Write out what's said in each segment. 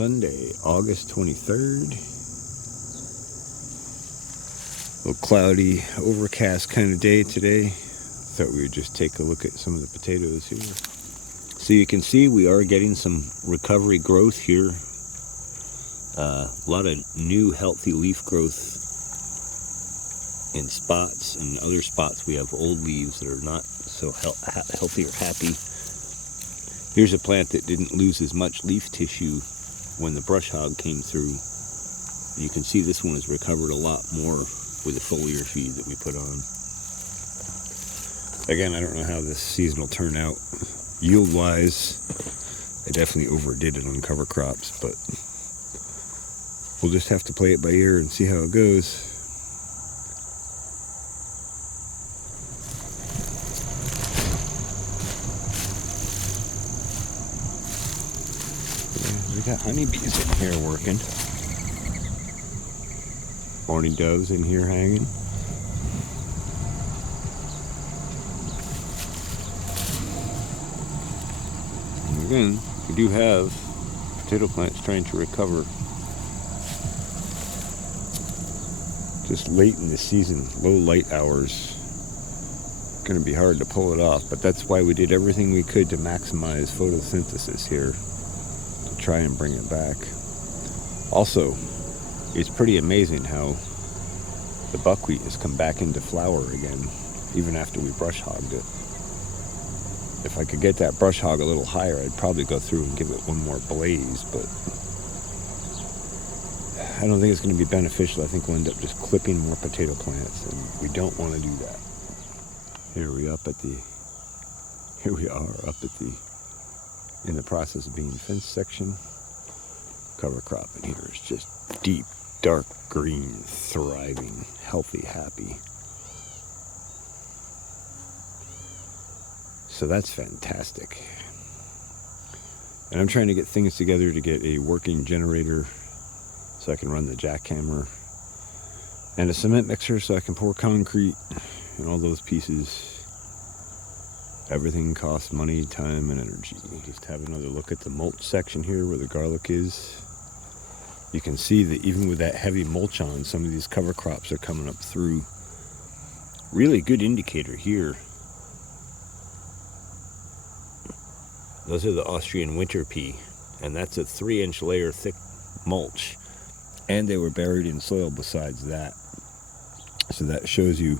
Sunday, August 23rd. A little cloudy, overcast kind of day today. Thought we would just take a look at some of the potatoes here. So you can see we are getting some recovery growth here. A lot of new healthy leaf growth in spots, and other spots we have old leaves that are not so healthy or happy. Here's a plant that didn't lose as much leaf tissue when the brush hog came through. You can see this one has recovered a lot more with the foliar feed that we put on. Again, I don't know how this season will turn out yield wise. I definitely overdid it on cover crops, but we'll just have to play it by ear and see how it goes. We got honeybees in here working. Mourning doves in here hanging. And again, we do have potato plants trying to recover. Just late in the season, low light hours. Going to be hard to pull it off, but that's why we did everything we could to maximize photosynthesis here. Try and bring it back. Also, it's pretty amazing how the buckwheat has come back into flower again, even after we brush hogged it. If I could get that brush hog a little higher, I'd probably go through and give it one more blaze, but I don't think it's going to be beneficial. I think we'll end up just clipping more potato plants, and we don't want to do that. Here we are up at the in the process of being fenced section. Cover crop in here is just deep, dark green, thriving, healthy, happy. So that's fantastic. And I'm trying to get things together to get a working generator so I can run the jackhammer, and a cement mixer so I can pour concrete and all those pieces. Everything costs money, time, and energy. We'll just have another look at the mulch section here where the garlic is. You can see that even with that heavy mulch on, some of these cover crops are coming up through. Really good indicator here. Those are the Austrian winter pea, and that's a 3-inch layer thick mulch. And they were buried in soil besides that. So that shows you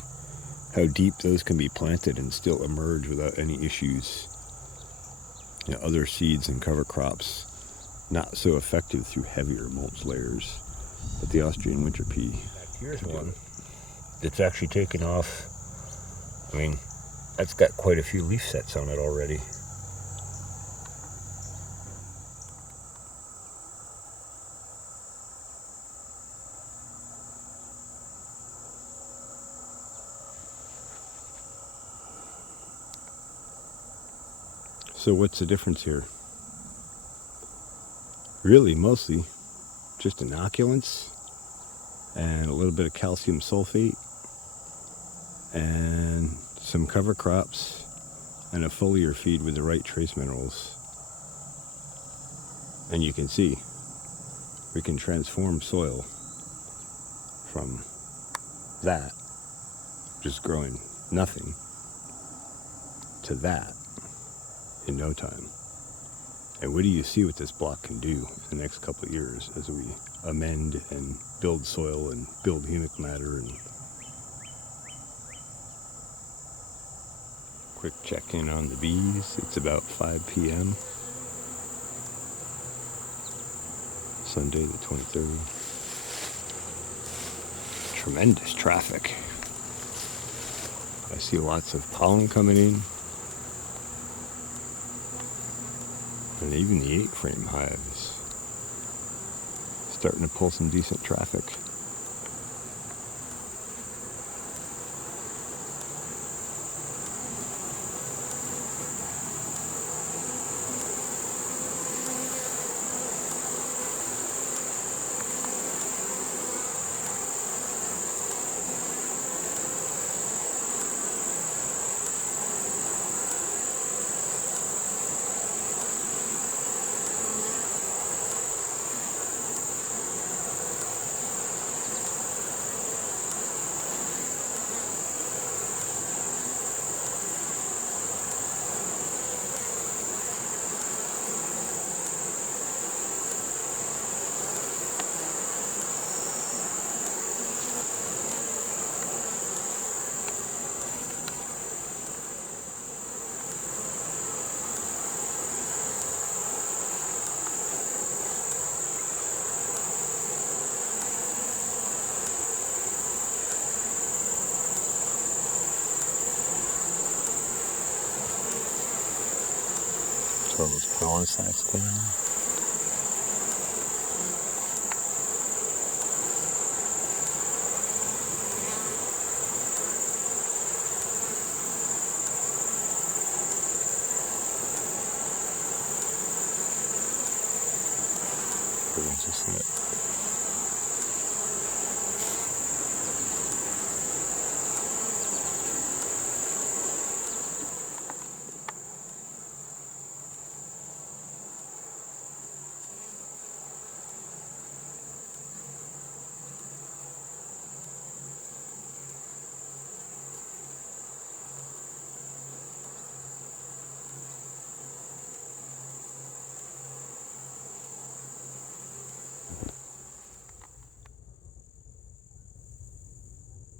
how deep those can be planted and still emerge without any issues. You know, other seeds and cover crops not so effective through heavier mulch layers, but the Austrian winter pea. Here's one that's actually taken off. I mean, that's got quite a few leaf sets on it already. So what's the difference here? Really, mostly just inoculants and a little bit of calcium sulfate and some cover crops and a foliar feed with the right trace minerals. And you can see we can transform soil from that, just growing nothing, to that in no time. And what do you see what this block can do in the next couple of years as we amend and build soil and build humic matter? And quick check-in on the bees. It's about 5 p.m. Sunday the 23rd. Tremendous traffic. I see lots of pollen coming in. And even the 8-frame hive is starting to pull some decent traffic. all those pollen sacs coming in. Just that.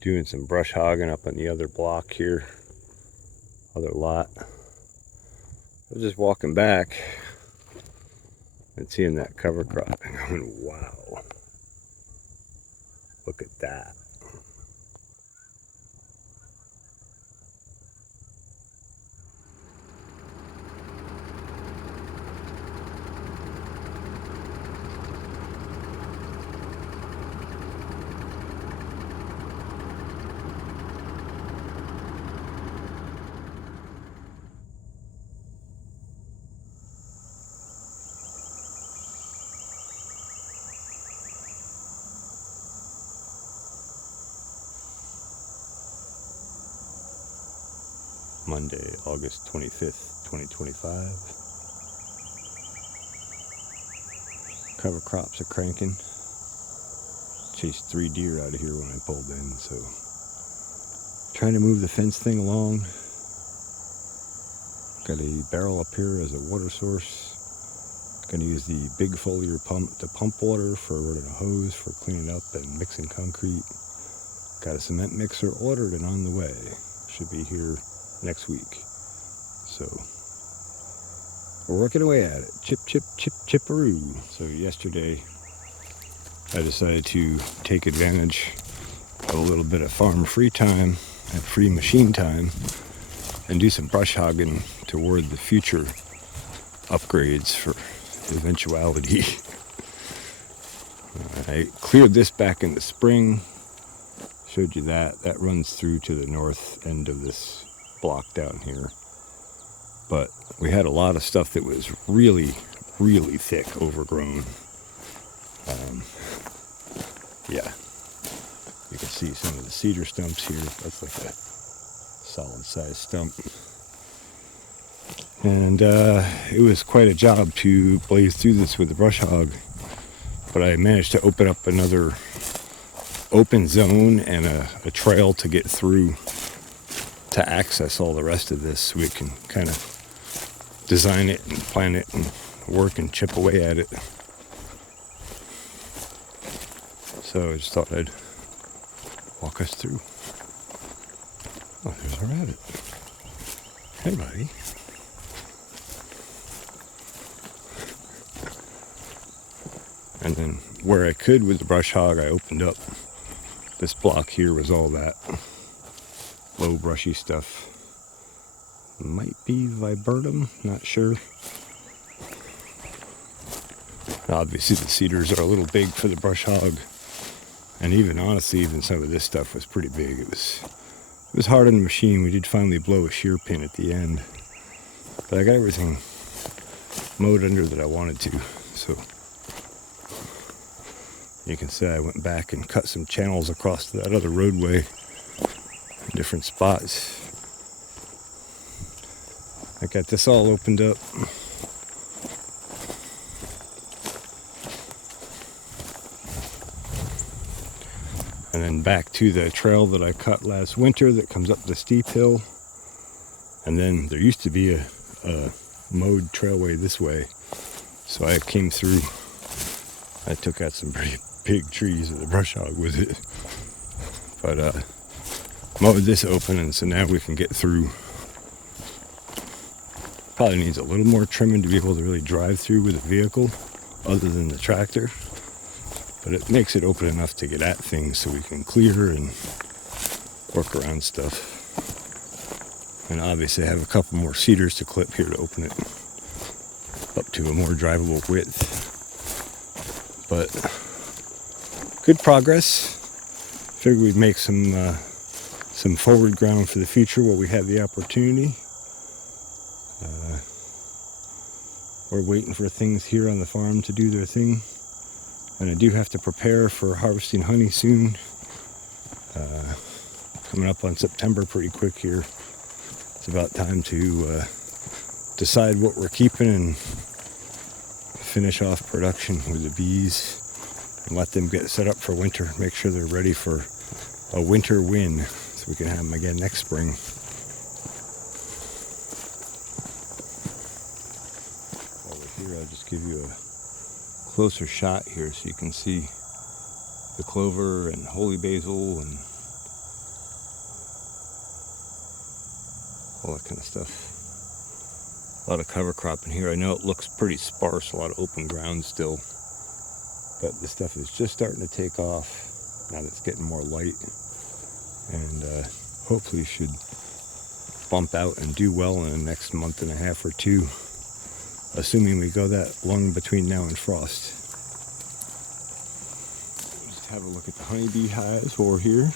Doing some brush hogging up on the other block here, other lot. I was just walking back and seeing that cover crop and going, wow, look at that. Monday, August 25th, 2025. Cover crops are cranking. Chased 3 deer out of here when I pulled in, so trying to move the fence thing along. Got a barrel up here as a water source. Gonna use the big foliar pump to pump water for running a hose for cleaning up and mixing concrete. Got a cement mixer ordered and on the way. Should be here next week. So we're working away at it. Chip, chip, chip, chipperoo. So yesterday I decided to take advantage of a little bit of farm free time and free machine time and do some brush hogging toward the future upgrades for eventuality. I cleared this back in the spring. Showed you that. That runs through to the north end of this block down here. But we had a lot of stuff that was really, really thick, overgrown. Yeah. You can see some of the cedar stumps here. That's like a solid sized stump. And it was quite a job to blaze through this with the brush hog. But I managed to open up another open zone and a trail to get through to access all the rest of this, so we can kind of design it and plan it and work and chip away at it. So I just thought I'd walk us through. Oh, there's a rabbit. Hey, buddy. And then where I could with the brush hog, I opened up. This block here was all that low brushy stuff. Might be viburnum, not sure. Obviously the cedars are a little big for the brush hog. And even honestly, even some of this stuff was pretty big. It was hard on the machine. We did finally blow a shear pin at the end. But I got everything mowed under that I wanted to. So you can see I went back and cut some channels across that other roadway in different spots. I got this all opened up. And then back to the trail that I cut last winter that comes up the steep hill. And then there used to be a mowed trailway this way. So I came through. I took out some pretty big trees with a brush hog with it. But mowed this open, and so now we can get through. Probably needs a little more trimming to be able to really drive through with a vehicle other than the tractor. But it makes it open enough to get at things so we can clear and work around stuff. And obviously I have a couple more cedars to clip here to open it. up to a more drivable width. But good progress. Figured we'd make some forward ground for the future while we have the opportunity. We're waiting for things here on the farm to do their thing. And I do have to prepare for harvesting honey soon. Coming up on September pretty quick here. It's about time to decide what we're keeping and finish off production with the bees and let them get set up for winter. Make sure they're ready for a winter win so we can have them again next spring. Over here, I'll just give you a closer shot here so you can see the clover and holy basil and all that kind of stuff. A lot of cover crop in here. I know it looks pretty sparse, a lot of open ground still, but this stuff is just starting to take off now that it's getting more light, and hopefully should bump out and do well in the next month and a half or two, assuming we go that long between now and frost. Just have a look at the honeybee hives while we're here.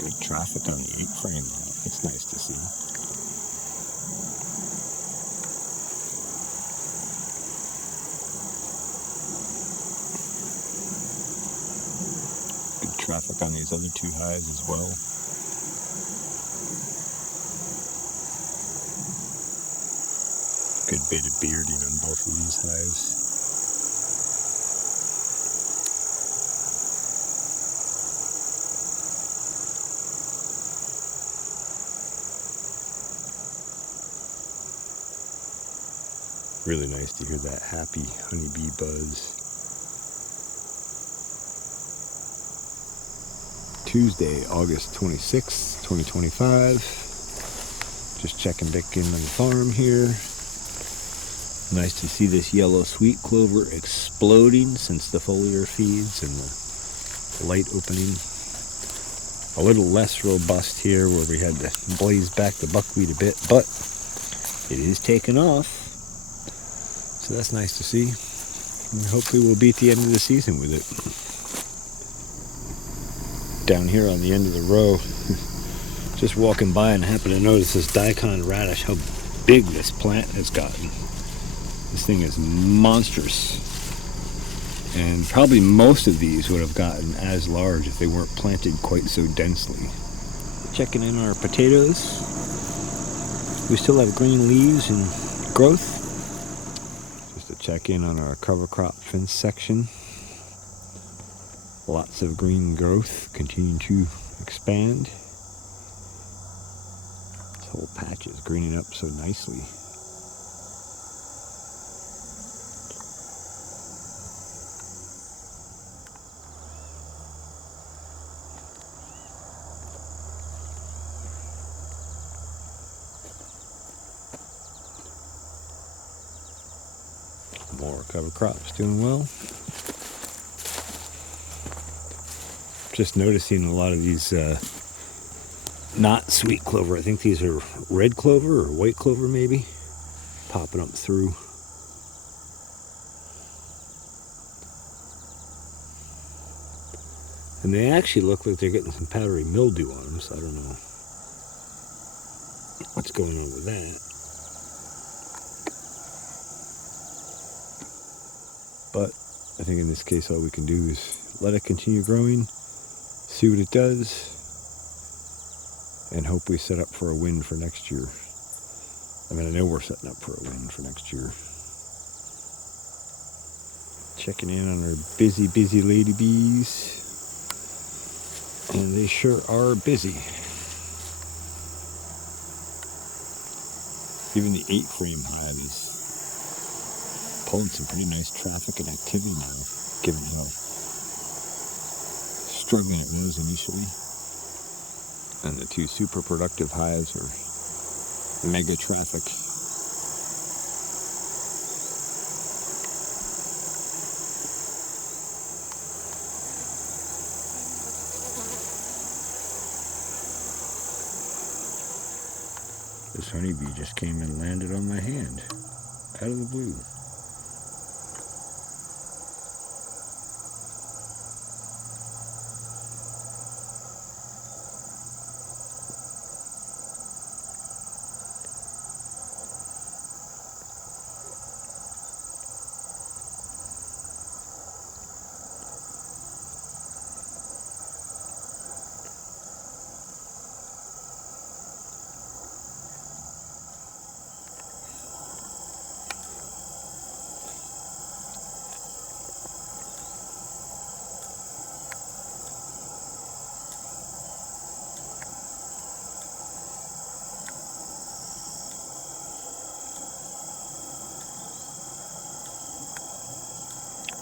Good traffic on the 8-frame now. It's nice to see. Good traffic on these other 2 hives as well. Good bit of bearding on both of these hives. Really nice to hear that happy honeybee buzz. Tuesday, August 26th, 2025. Just checking back in on the farm here. Nice to see this yellow sweet clover exploding since the foliar feeds and the light opening. A little less robust here where we had to blaze back the buckwheat a bit, but it is taking off. So that's nice to see. And hopefully we'll beat the end of the season with it. Down here on the end of the row, just walking by and happened to notice this daikon radish, how big this plant has gotten. This thing is monstrous. And probably most of these would have gotten as large if they weren't planted quite so densely. Checking in on our potatoes. We still have green leaves and growth. Just to check in on our cover crop fence section. Lots of green growth continuing to expand. This whole patch is greening up so nicely. More cover crops doing well. Just noticing a lot of these not sweet clover. I think these are red clover or white clover maybe, popping up through. And they actually look like they're getting some powdery mildew on them, so I don't know what's going on with that. But I think in this case all we can do is let it continue growing, see what it does, and hope we set up for a win for next year. I mean, I know we're setting up for a win for next year. Checking in on our busy lady bees. And they sure are busy. Even the 8-frame hive is pulling some pretty nice traffic and activity now, given how struggling it was initially. And the 2 super productive hives are mega traffic. This honeybee just came and landed on my hand, out of the blue.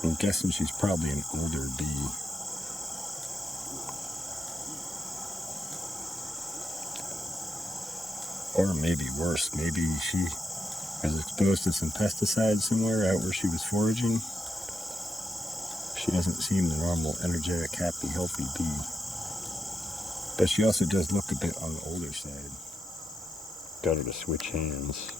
I'm guessing she's probably an older bee. Or maybe worse, maybe she was exposed to some pesticides somewhere out where she was foraging. She doesn't seem the normal, energetic, happy, healthy bee. But she also does look a bit on the older side. Got her to switch hands.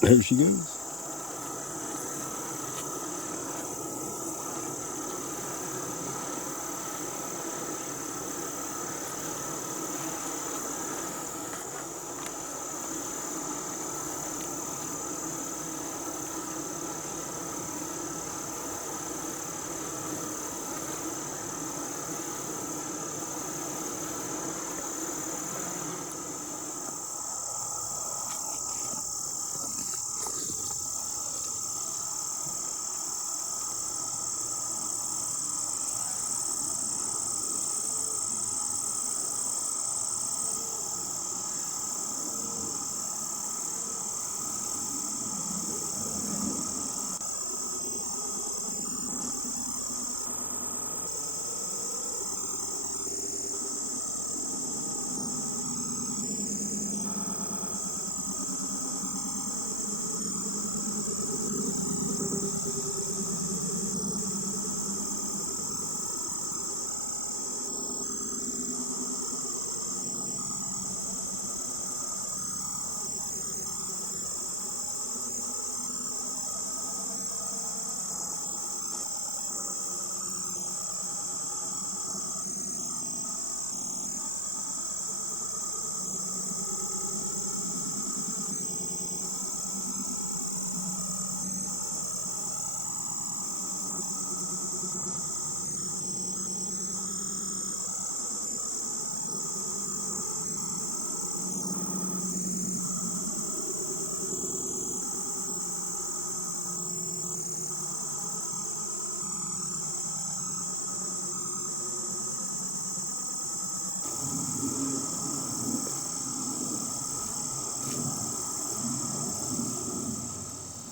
There she goes.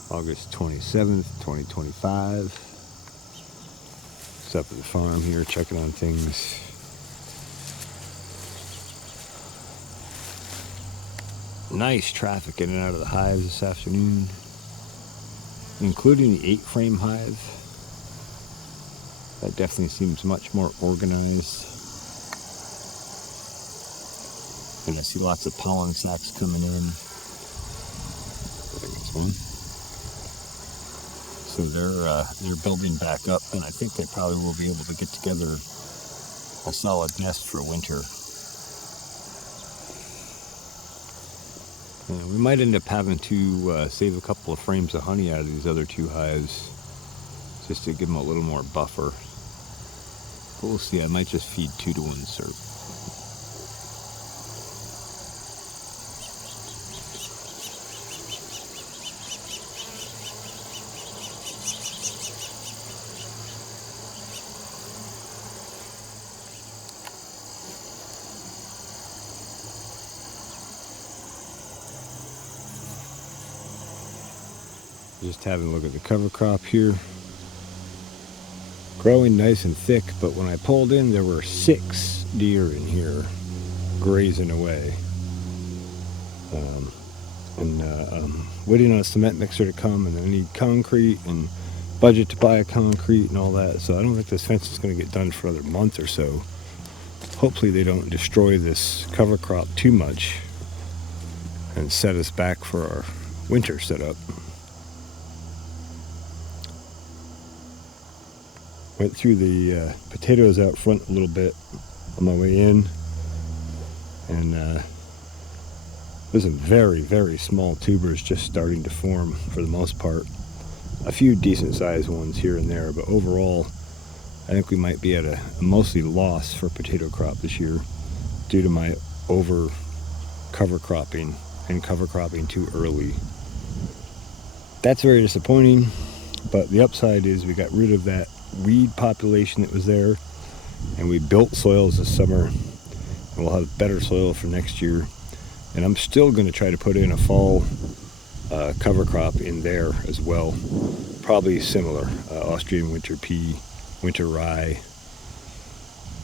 August 27th, 2025. Just up at the farm here, checking on things. Nice traffic in and out of the hives this afternoon, including the 8-frame hive. That definitely seems much more organized. And I see lots of pollen sacs coming in. There goes one. So they're building back up, and I think they probably will be able to get together a solid nest for winter. And we might end up having to save a couple of frames of honey out of these other two hives just to give them a little more buffer. But we'll see. I might just feed 2-to-1 syrup. Just having a look at the cover crop here. Growing nice and thick, but when I pulled in, there were 6 deer in here grazing away. Waiting on a cement mixer to come, and I need concrete and budget to buy a concrete and all that. So I don't think this fence is going to get done for another month or so. Hopefully they don't destroy this cover crop too much and set us back for our winter setup. Went through the potatoes out front a little bit on my way in, and there's some very, very small tubers just starting to form for the most part. A few decent sized ones here and there, but overall I think we might be at a mostly loss for potato crop this year due to my over cover cropping and cover cropping too early. That's very disappointing, but the upside is we got rid of that weed population that was there, and we built soils this summer, and we'll have better soil for next year. And I'm still going to try to put in a fall cover crop in there as well, probably similar, Austrian winter pea, winter rye,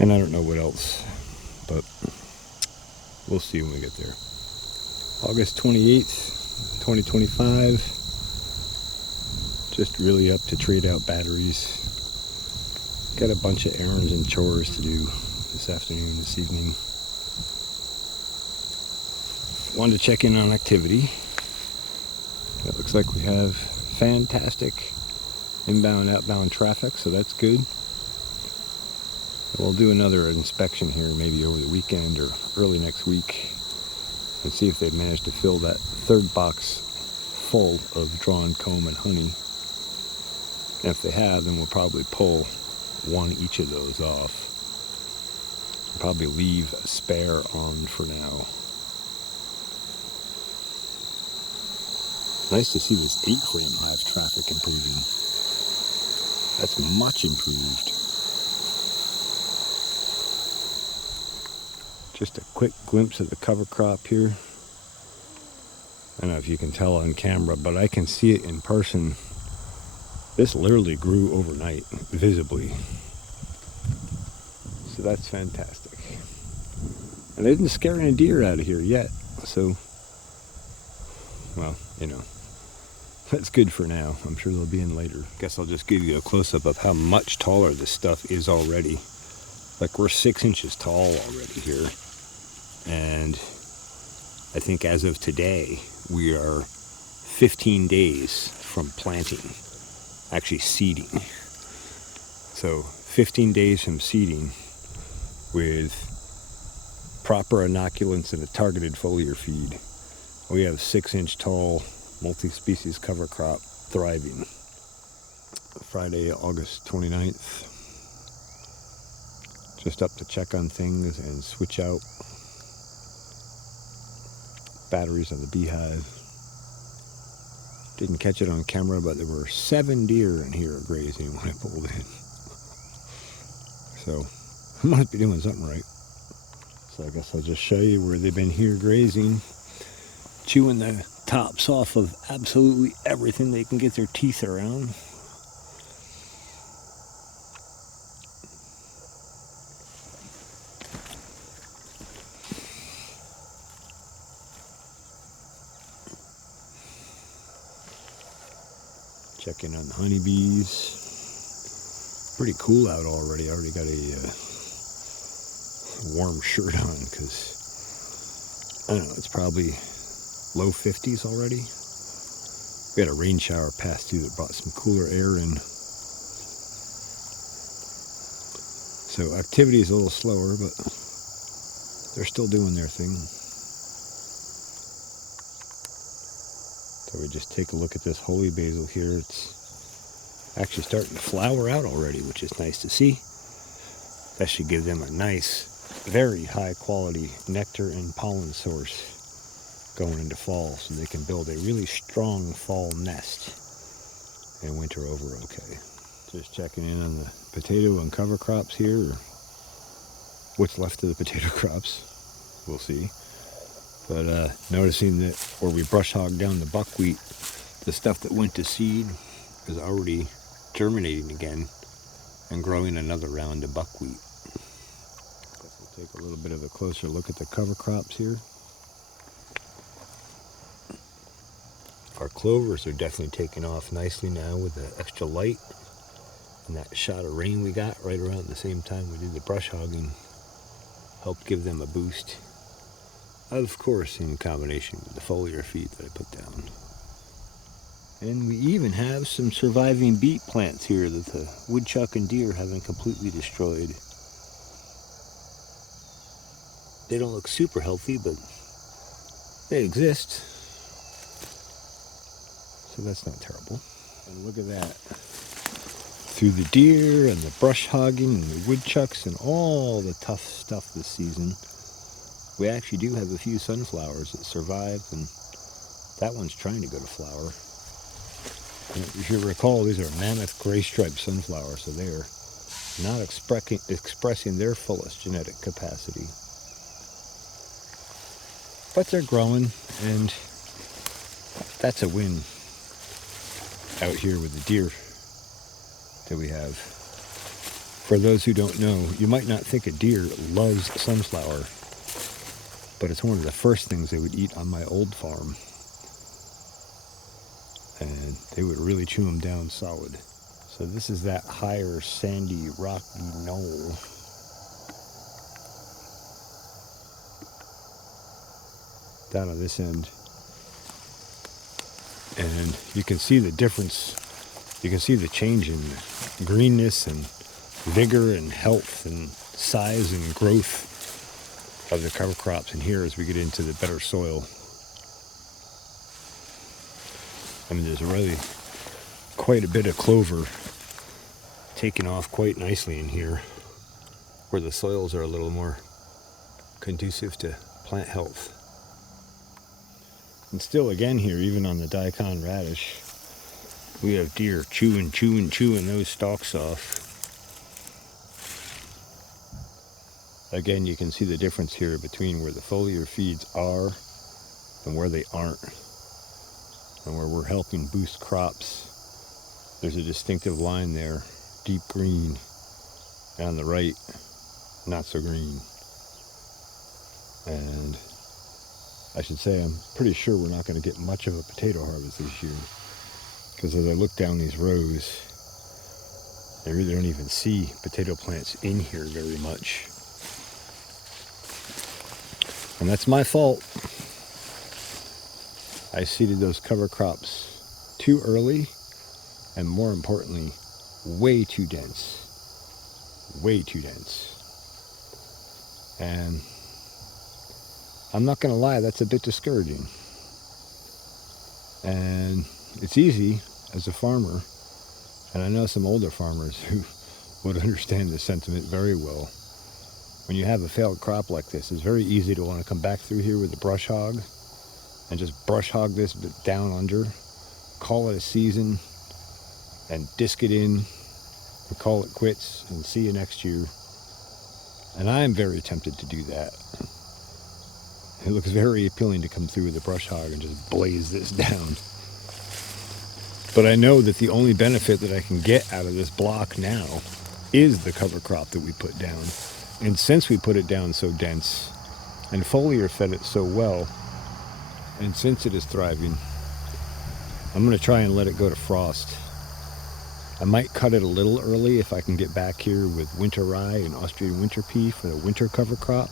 and I don't know what else, but we'll see when we get there. August 28th, 2025, just really up to trade out batteries. Got a bunch of errands and chores to do this afternoon, this evening. Wanted to check in on activity. It looks like we have fantastic inbound, outbound traffic, so that's good. We'll do another inspection here maybe over the weekend or early next week and see if they've managed to fill that third box full of drawn comb and honey. And if they have, then we'll probably pull one each of those off. Probably leave a spare on for now. Nice to see this 8-frame hive traffic improving. That's much improved. Just a quick glimpse of the cover crop here. I don't know if you can tell on camera, but I can see it in person. This literally grew overnight, visibly. So that's fantastic. And they didn't scare any deer out of here yet. So, well, you know, that's good for now. I'm sure they'll be in later. Guess I'll just give you a close-up of how much taller this stuff is already. Like, we're 6 inches tall already here. And I think as of today, we are 15 days from planting, actually seeding. So 15 days from seeding with proper inoculants and a targeted foliar feed. We have 6-inch tall multi-species cover crop thriving. Friday, August 29th. Just up to check on things and switch out batteries on the beehive. Didn't catch it on camera, but there were 7 deer in here grazing when I pulled in. So I must be doing something right. So I guess I'll just show you where they've been here grazing, chewing the tops off of absolutely everything they can get their teeth around. Checking on the honeybees. Pretty cool out already. I already got a warm shirt on because, I don't know, it's probably low 50s already. We had a rain shower pass through that brought some cooler air in. So activity is a little slower, but they're still doing their thing. So we just take a look at this holy basil here. It's actually starting to flower out already, which is nice to see. That should give them a nice, very high quality nectar and pollen source going into fall, so they can build a really strong fall nest and winter over okay. Just checking in on the potato and cover crops here, or what's left of the potato crops. We'll see. But noticing that where we brush hog down the buckwheat, the stuff that went to seed is already germinating again and growing another round of buckwheat. We'll take a little bit of a closer look at the cover crops here. Our clovers are definitely taking off nicely now with the extra light, and that shot of rain we got right around the same time we did the brush hogging helped give them a boost. Of course, in combination with the foliar feed that I put down. And we even have some surviving beet plants here that the woodchuck and deer haven't completely destroyed. They don't look super healthy, but they exist. So that's not terrible. And look at that. Through the deer and the brush hogging and the woodchucks and all the tough stuff this season, we actually do have a few sunflowers that survived, and that one's trying to go to flower. And if you recall, these are mammoth gray striped sunflowers, so they're not expressing their fullest genetic capacity. But they're growing, and that's a win out here with the deer that we have. For those who don't know, you might not think a deer loves sunflower, but it's one of the first things they would eat on my old farm. And they would really chew them down solid. So this is that higher sandy rocky knoll. Down on this end. And you can see the difference. You can see the change in greenness and vigor and health and size and growth of the cover crops in here as we get into the better soil. I mean, there's really quite a bit of clover taking off quite nicely in here, where the soils are a little more conducive to plant health. And still again here, even on the daikon radish, we have deer chewing those stalks off. Again, you can see the difference here between where the foliar feeds are and where they aren't. And where we're helping boost crops, there's a distinctive line there, deep green, and on the right, not so green. And I should say, I'm pretty sure we're not going to get much of a potato harvest this year, because as I look down these rows, I really don't even see potato plants in here very much. And that's my fault. I seeded those cover crops too early, and more importantly, way too dense. Way too dense. And I'm not going to lie, that's a bit discouraging. And it's easy as a farmer, and I know some older farmers who would understand this sentiment very well. When you have a failed crop like this, it's very easy to want to come back through here with a brush hog and just brush hog this bit down under, call it a season, and disc it in, and call it quits, and see you next year. And I am very tempted to do that. It looks very appealing to come through with a brush hog and just blaze this down. But I know that the only benefit that I can get out of this block now is the cover crop that we put down. And since we put it down so dense, and foliar fed it so well, and since it is thriving, I'm going to try and let it go to frost. I might cut it a little early if I can get back here with winter rye and Austrian winter pea for the winter cover crop,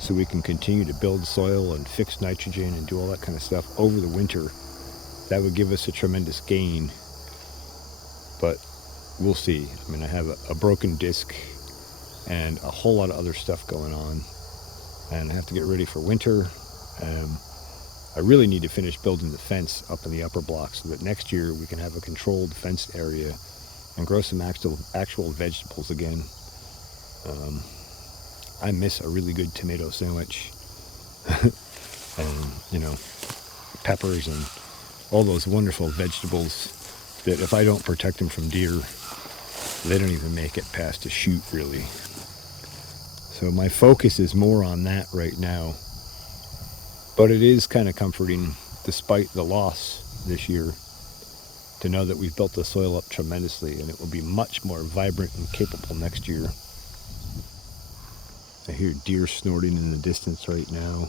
so we can continue to build soil and fix nitrogen and do all that kind of stuff over the winter. That would give us a tremendous gain, but we'll see. I mean, I have a broken disc and a whole lot of other stuff going on, and I have to get ready for winter. I really need to finish building the fence up in the upper block so that next year we can have a controlled fenced area and grow some actual vegetables again. I miss a really good tomato sandwich and, peppers and all those wonderful vegetables that if I don't protect them from deer, they don't even make it past a shoot, really. So my focus is more on that right now. But it is kind of comforting, despite the loss this year, to know that we've built the soil up tremendously and it will be much more vibrant and capable next year. I hear deer snorting in the distance right now.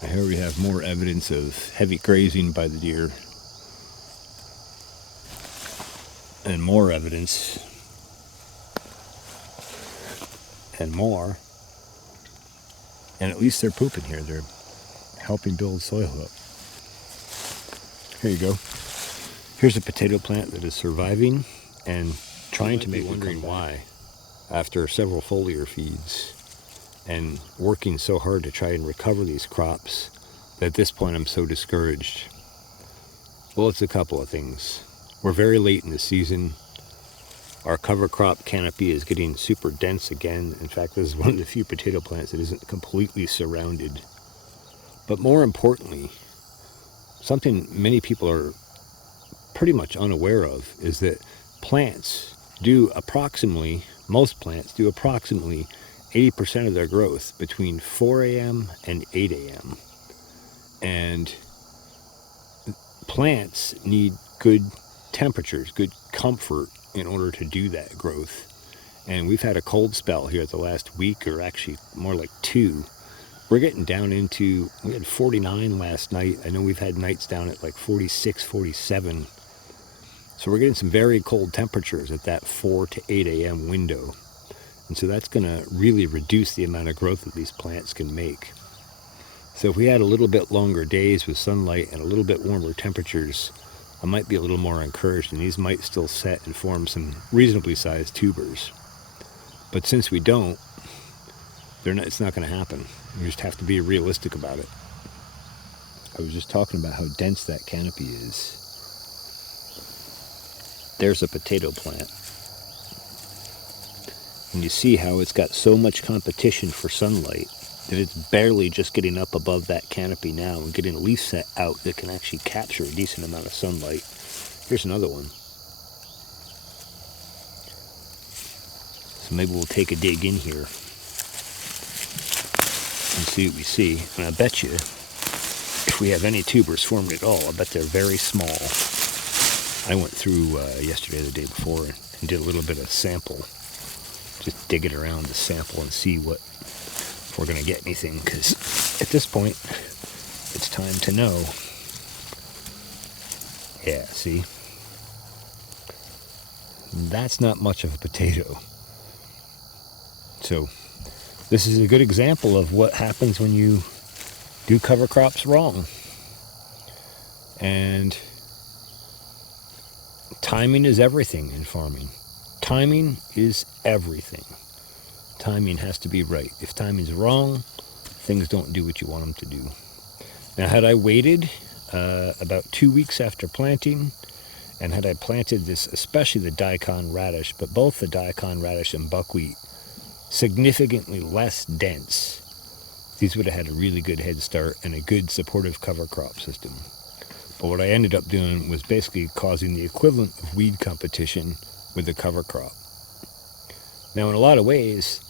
I hear we have more evidence of heavy grazing by the deer. And more evidence. And more. And at least they're pooping here. They're helping build soil up. Here you go. Here's a potato plant that is surviving and trying to make wondering why, after several foliar feeds and working so hard to try and recover these crops, that at this point I'm so discouraged. Well, it's a couple of things. We're very late in the season. Our cover crop canopy is getting super dense again. In fact, this is one of the few potato plants that isn't completely surrounded. But more importantly, something many people are pretty much unaware of is that most plants do approximately 80% of their growth between 4 a.m. and 8 a.m. And plants need good temperatures, good comfort in order to do that growth. And we've had a cold spell here the last week, or actually more like 2. We're getting down into, we had 49 last night. I know we've had nights down at like 46, 47. So we're getting some very cold temperatures at that 4 to 8 a.m. window. And so that's going to really reduce the amount of growth that these plants can make. So if we had a little bit longer days with sunlight and a little bit warmer temperatures, I might be a little more encouraged, and these might still set and form some reasonably sized tubers. But since we don't, it's not going to happen. You just have to be realistic about it. I was just talking about how dense that canopy is. There's a potato plant. And you see how it's got so much competition for sunlight that it's barely just getting up above that canopy now and getting a leaf set out that can actually capture a decent amount of sunlight. Here's another one. So maybe we'll take a dig in here and see what we see. And I bet you, if we have any tubers formed at all, I bet they're very small. I went through yesterday or the day before and did a little bit of sample. Just dig it around to sample and see if we're going to get anything. Because at this point, it's time to know. Yeah, see? That's not much of a potato. So this is a good example of what happens when you do cover crops wrong. And timing is everything in farming. Timing is everything. Timing has to be right. If timing's wrong, things don't do what you want them to do. Now, had I waited about 2 weeks after planting, and had I planted this, especially the daikon radish, but both the daikon radish and buckwheat, significantly less dense, these would have had a really good head start and a good supportive cover crop system. But what I ended up doing was basically causing the equivalent of weed competition with the cover crop. Now, in a lot of ways,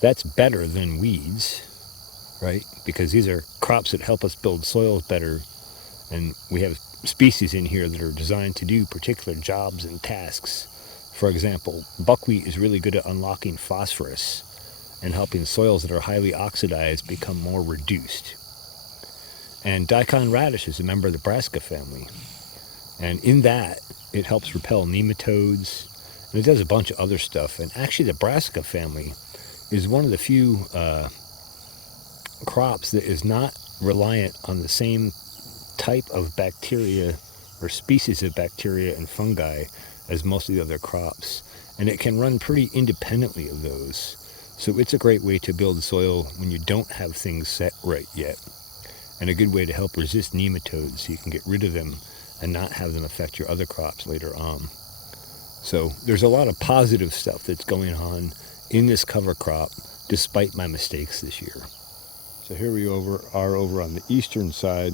that's better than weeds, right? Because these are crops that help us build soils better, and we have species in here that are designed to do particular jobs and tasks. For example, buckwheat is really good at unlocking phosphorus and helping soils that are highly oxidized become more reduced. And daikon radish is a member of the brassica family. And in that, it helps repel nematodes, and it does a bunch of other stuff. And actually, the brassica family is one of the few crops that is not reliant on the same type of bacteria or species of bacteria and fungi as most of the other crops. And it can run pretty independently of those. So it's a great way to build soil when you don't have things set right yet. and a good way to help resist nematodes so you can get rid of them and not have them affect your other crops later on. So there's a lot of positive stuff that's going on in this cover crop despite my mistakes this year. So here we are over on the eastern side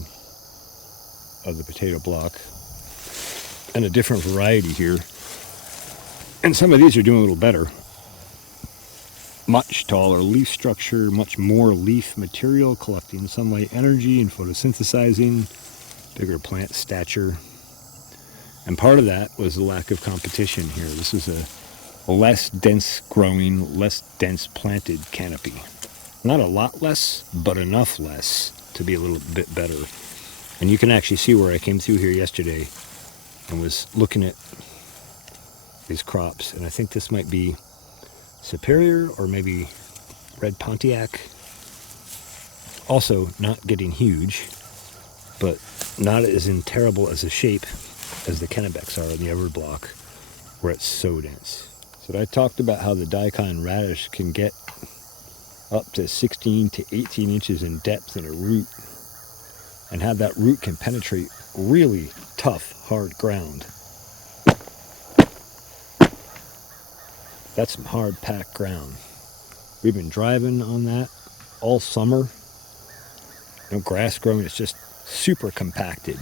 of the potato block, and a different variety here. And some of these are doing a little better. Much taller leaf structure, much more leaf material, collecting sunlight energy and photosynthesizing, bigger plant stature. And part of that was the lack of competition here. This is a less dense growing, less dense planted canopy. Not a lot less, but enough less to be a little bit better. And you can actually see where I came through here yesterday and was looking at these crops. And I think this might be Superior or maybe Red Pontiac. Also not getting huge, but not as in terrible as a shape as the Kennebecs are in the Everett block where it's so dense. So I talked about how the daikon radish can get up to 16 to 18 inches in depth in a root, and how that root can penetrate really tough, hard ground. That's some hard packed ground. We've been driving on that all summer. No grass growing, it's just super compacted.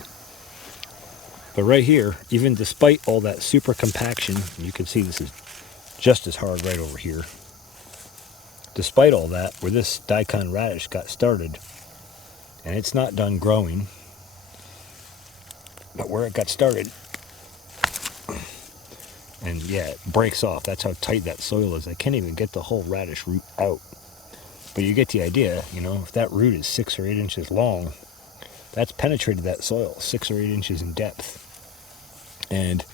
But right here, even despite all that super compaction, and you can see this is just as hard right over here. Despite all that, where this daikon radish got started, and it's not done growing, but where it got started, and yeah, it breaks off. That's how tight that soil is. I can't even get the whole radish root out. But you get the idea, you know, if that root is 6 or 8 inches long, that's penetrated that soil 6 or 8 inches in depth. And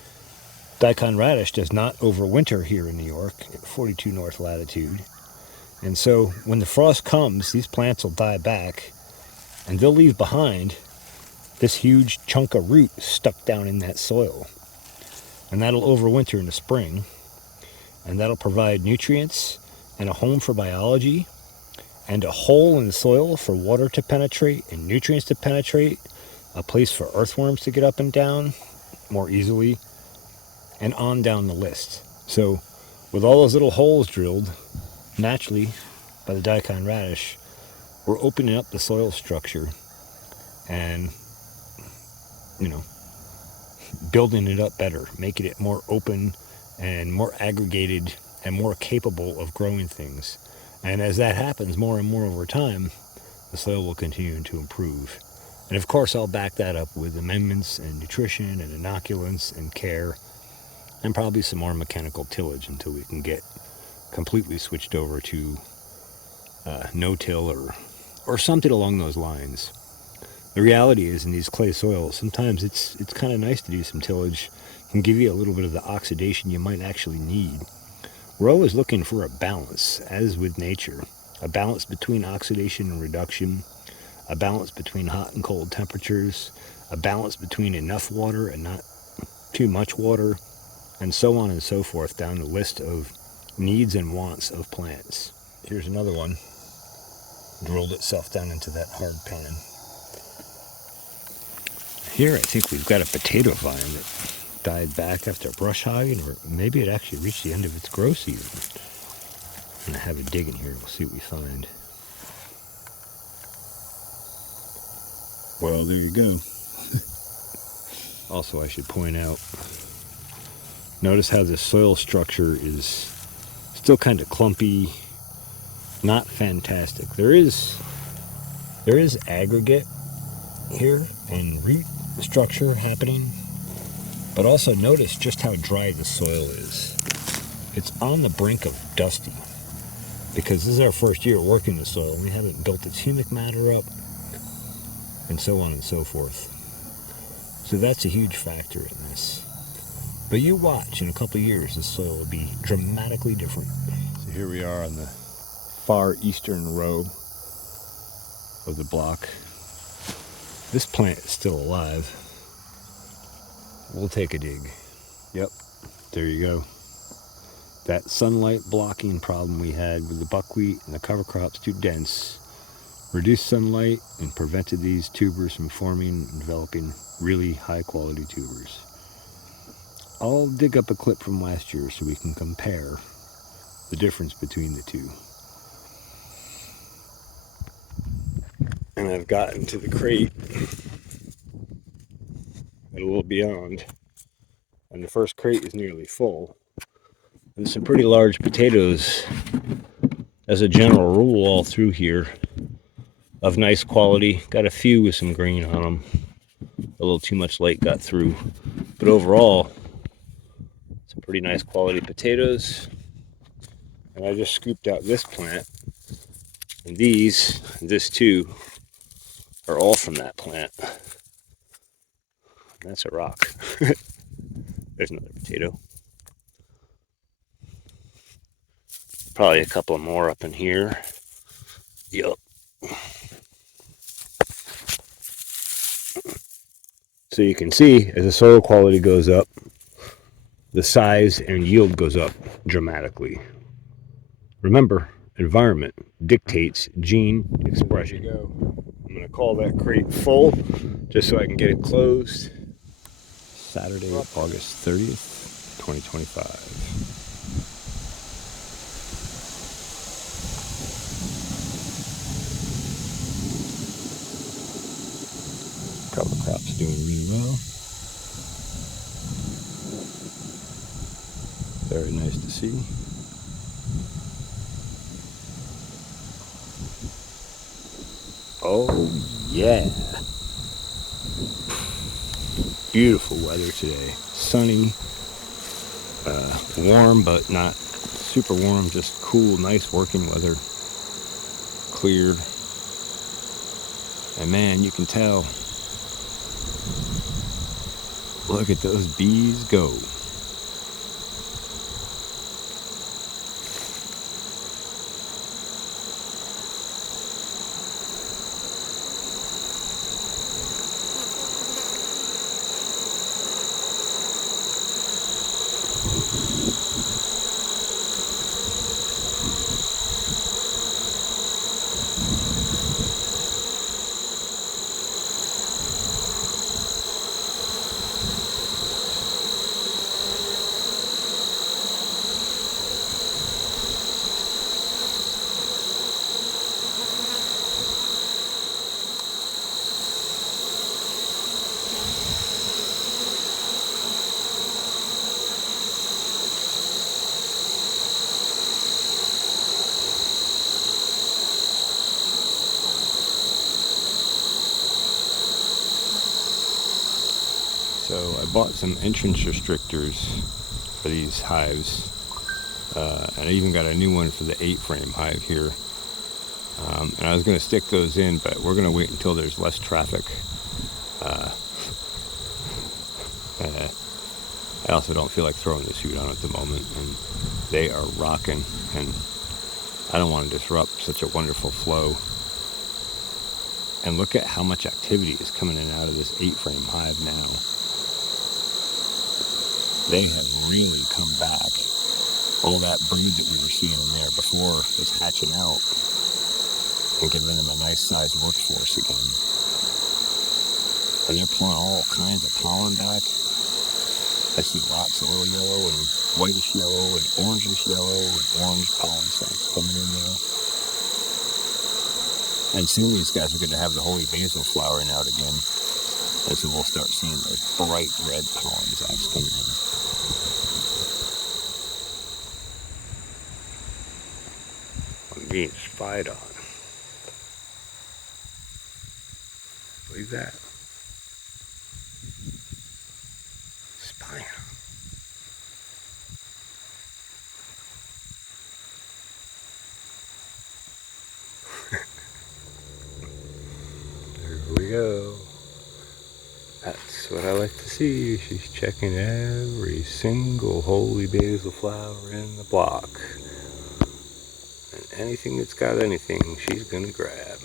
daikon radish does not overwinter here in New York at 42 north latitude. And so when the frost comes, these plants will die back, and they'll leave behind this huge chunk of root stuck down in that soil. And that'll overwinter in the spring, and that'll provide nutrients and a home for biology, and a hole in the soil for water to penetrate and nutrients to penetrate, a place for earthworms to get up and down more easily, and on down the list. So with all those little holes drilled naturally by the daikon radish, we're opening up the soil structure and, you know, building it up better, making it more open and more aggregated and more capable of growing things. And as that happens more and more over time, the soil will continue to improve. And of course, I'll back that up with amendments and nutrition and inoculants and care, and probably some more mechanical tillage until we can get completely switched over to no-till or something along those lines. The reality is, in these clay soils, sometimes it's kind of nice to do some tillage. It can give you a little bit of the oxidation you might actually need. We're always looking for a balance, as with nature. A balance between oxidation and reduction, a balance between hot and cold temperatures, a balance between enough water and not too much water, and so on and so forth down the list of needs and wants of plants. Here's another one. Drilled itself down into that hard pan. Here I think we've got a potato vine that died back after brush hogging, or maybe it actually reached the end of its growth season. I'm going to have a dig in here. We'll see what we find. Well, there you go. Also, I should point out, notice how the soil structure is still kind of clumpy, not fantastic. There is aggregate here and root structure happening, but also notice just how dry the soil is. It's on the brink of dusty, because this is our first year working the soil and we haven't built its humic matter up, and so on and so forth. So that's a huge factor in this. But you watch, in a couple of years, the soil will be dramatically different. So here we are on the far eastern row of the block. This plant is still alive. We'll take a dig. Yep, there you go. That sunlight blocking problem we had with the buckwheat and the cover crops too dense reduced sunlight and prevented these tubers from forming and developing really high quality tubers. I'll dig up a clip from last year so we can compare the difference between the two. And I've gotten to the crate a little beyond, and the first crate is nearly full. There's some pretty large potatoes as a general rule all through here, of nice quality. Got a few with some green on them. A little too much light got through, but overall some pretty nice quality potatoes. And I just scooped out this plant, and this too, are all from that plant. That's a rock. There's another potato. Probably a couple more up in here. Yup. So you can see as the soil quality goes up, the size and yield goes up dramatically. Remember, environment dictates gene expression. There you go. I'm going to call that crate full just so I can get it closed. Saturday, August 30th, 2025. Cover crop's doing really well. Very nice to see. Oh yeah. Beautiful weather today. Sunny, warm but not super warm, just cool, nice working weather. Cleared. And man, you can tell. Look at those bees go. So I bought some entrance restrictors for these hives, and I even got a new one for the 8-frame hive here. And I was going to stick those in, but we're going to wait until there's less traffic. I also don't feel like throwing the suit on at the moment, and they are rocking, and I don't want to disrupt such a wonderful flow. And look at how much activity is coming in and out of this 8-frame hive now. They have really come back. All that brood that we were seeing in there before is hatching out and giving them a nice sized workforce again. And they're pulling all kinds of pollen back. I see lots of little yellow and whitish yellow and orangish yellow and orange pollen sacs coming in there. And soon these guys are going to have the holy basil flowering out again. And so we'll start seeing those bright red pollen sacs coming in. I'm being spied on. Believe that. Spying. There we go. That's what I like to see. She's checking every single holy basil flower in the block. And anything that's got anything, she's gonna grab.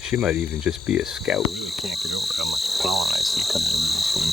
She might even just be a scout. I really can't get over how much pollen I see coming into this one.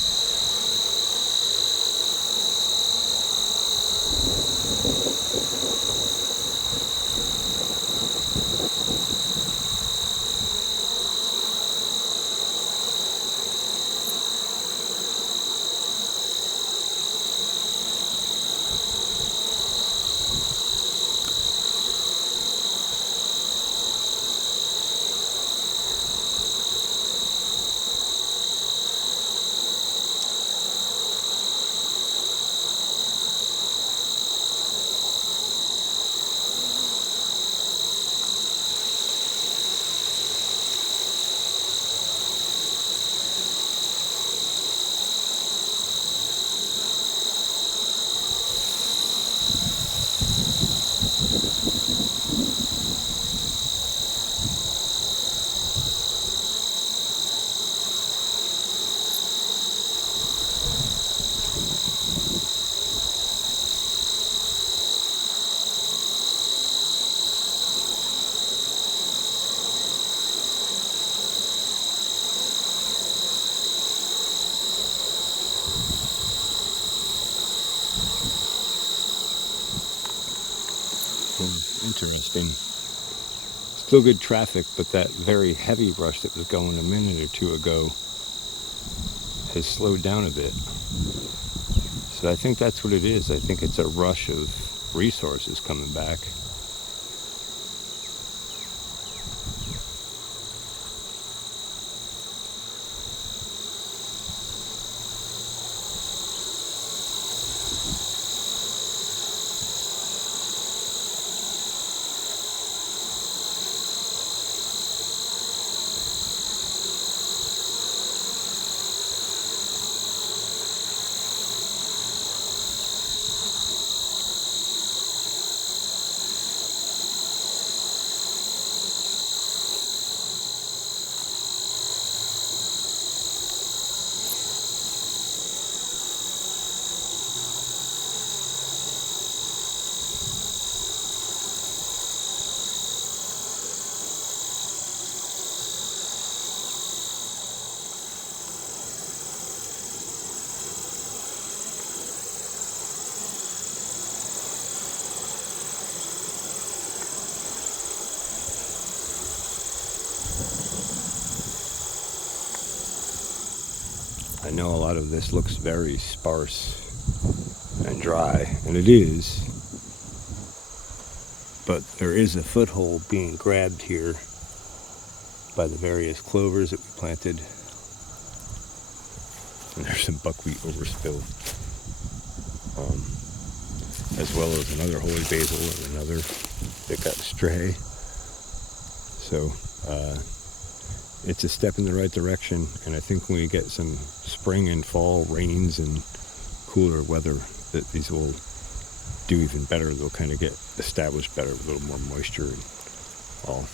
Interesting. Still good traffic, but that very heavy rush that was going a minute or two ago has slowed down a bit. So I think that's what it is. I think it's a rush of resources coming back. I know a lot of this looks very sparse and dry, and it is, but there is a foothold being grabbed here by the various clovers that we planted. And there's some buckwheat overspill, as well as another holy basil and another that got stray. So it's a step in the right direction, and I think when we get some spring and fall rains and cooler weather, that these will do even better. They'll kind of get established better with a little more moisture and all.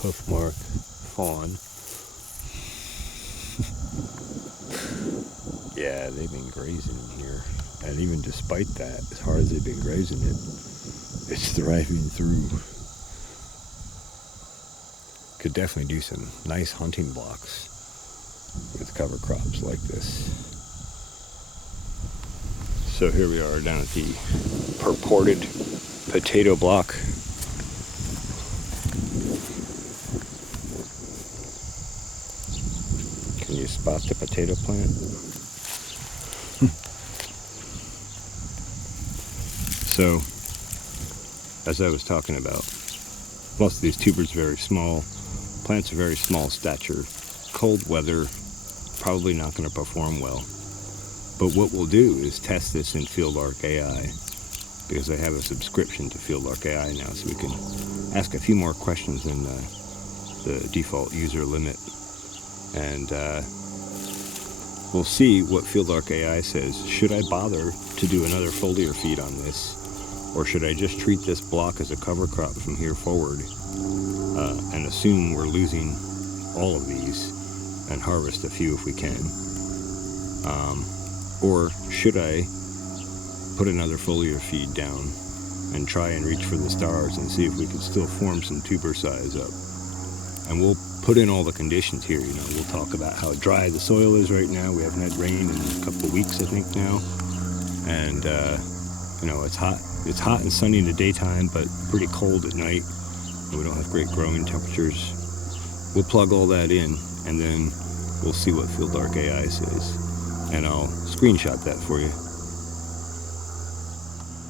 Hoof mark, fawn. Yeah, they've been grazing in here. And even despite that, as hard as they've been grazing it, it's thriving through. Could definitely do some nice hunting blocks with cover crops like this. So here we are down at the purported potato block. Can you spot the potato plant? So, as I was talking about, most of these tubers are very small. Plants are very small stature, cold weather, probably not going to perform well. But what we'll do is test this in FieldlarkAI, because I have a subscription to FieldlarkAI now, so we can ask a few more questions than the default user limit. And we'll see what FieldlarkAI says. Should I bother to do another foliar feed on this? Or should I just treat this block as a cover crop from here forward and assume we're losing all of these and harvest a few if we can? Or should I put another foliar feed down and try and reach for the stars and see if we can still form some tuber size up? And we'll put in all the conditions here. You know, we'll talk about how dry the soil is right now. We haven't had rain in a couple of weeks, I think, now. And, you know, it's hot and sunny in the daytime, but pretty cold at night. And we don't have great growing temperatures. We'll plug all that in, and then we'll see what FieldlarkAI says. And I'll screenshot that for you.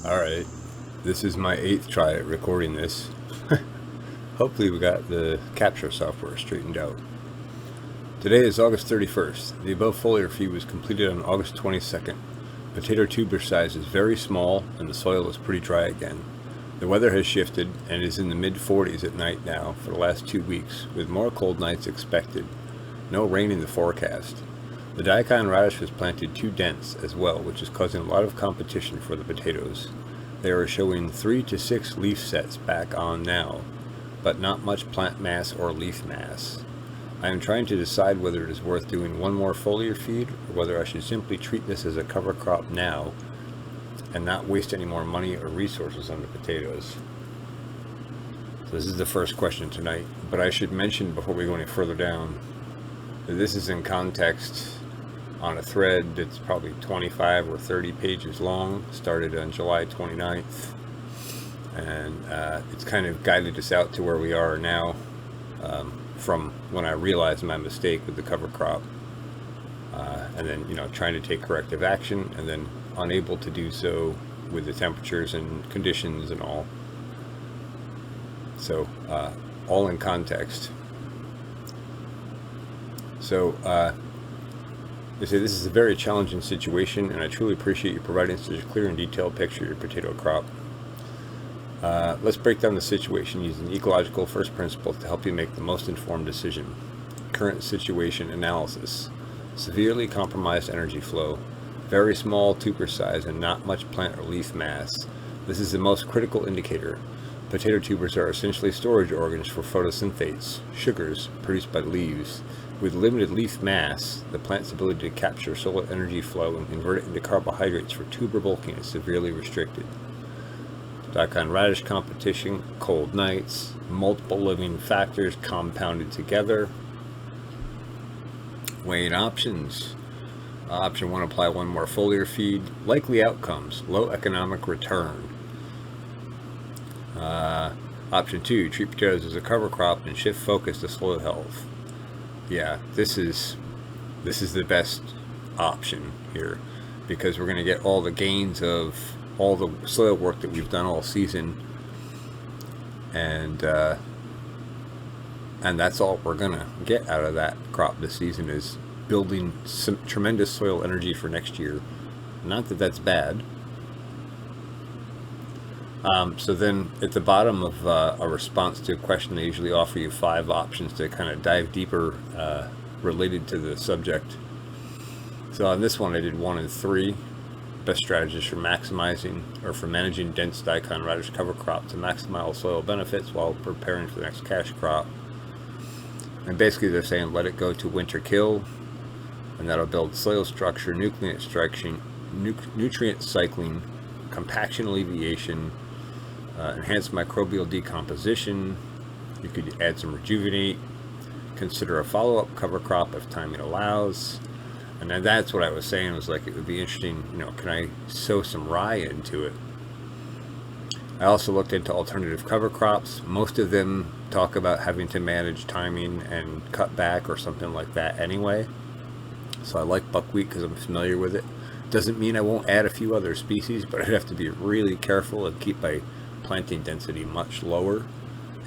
Alright, this is my 8th try at recording this. Hopefully we got the capture software straightened out. Today is August 31st. The above foliar feed was completed on August 22nd. Potato tuber size is very small and the soil is pretty dry again. The weather has shifted and is in the mid-40s at night now for the last 2 weeks, with more cold nights expected. No rain in the forecast. The daikon radish was planted too dense as well, which is causing a lot of competition for the potatoes. They are showing 3 to 6 leaf sets back on now, but not much plant mass or leaf mass. I am trying to decide whether it is worth doing one more foliar feed, or whether I should simply treat this as a cover crop now and not waste any more money or resources on the potatoes. So this is the first question tonight, but I should mention before we go any further down that this is in context on a thread that's probably 25 or 30 pages long, started on July 29th, and it's kind of guided us out to where we are now, from when I realized my mistake with the cover crop, and then, you know, trying to take corrective action, and then unable to do so with the temperatures and conditions and all. So all in context. So they say this is a very challenging situation, and I truly appreciate you providing such a clear and detailed picture of your potato crop. Let's break down the situation using ecological first principles to help you make the most informed decision. Current situation analysis. Severely compromised energy flow. Very small tuber size and not much plant or leaf mass. This is the most critical indicator. Potato tubers are essentially storage organs for photosynthates, sugars produced by leaves. With limited leaf mass, the plant's ability to capture solar energy flow and convert it into carbohydrates for tuber bulking is severely restricted. Daikon radish competition, cold nights, multiple living factors compounded together. Weighing options. Option 1, apply one more foliar feed. Likely outcomes, low economic return. Option 2, treat potatoes as a cover crop and shift focus to soil health. Yeah, this is the best option here, because we're going to get all the gains of all the soil work that we've done all season, and that's all we're going to get out of that crop this season, is building some tremendous soil energy for next year. Not that that's bad. So then at the bottom of a response to a question, they usually offer you 5 options to kind of dive deeper related to the subject. So on this one I did 1 and 3. Best strategies for maximizing or for managing dense daikon radish cover crop to maximize soil benefits while preparing for the next cash crop. And basically they're saying let it go to winter kill, and that'll build soil structure, nutrient cycling, compaction alleviation, enhance microbial decomposition. You could add some rejuvenate, consider a follow-up cover crop if timing allows. And then that's what I was saying, was like, it would be interesting, you know, can I sow some rye into it? I also looked into alternative cover crops. Most of them talk about having to manage timing and cut back or something like that anyway. So I like buckwheat because I'm familiar with it. Doesn't mean I won't add a few other species, but I'd have to be really careful and keep my planting density much lower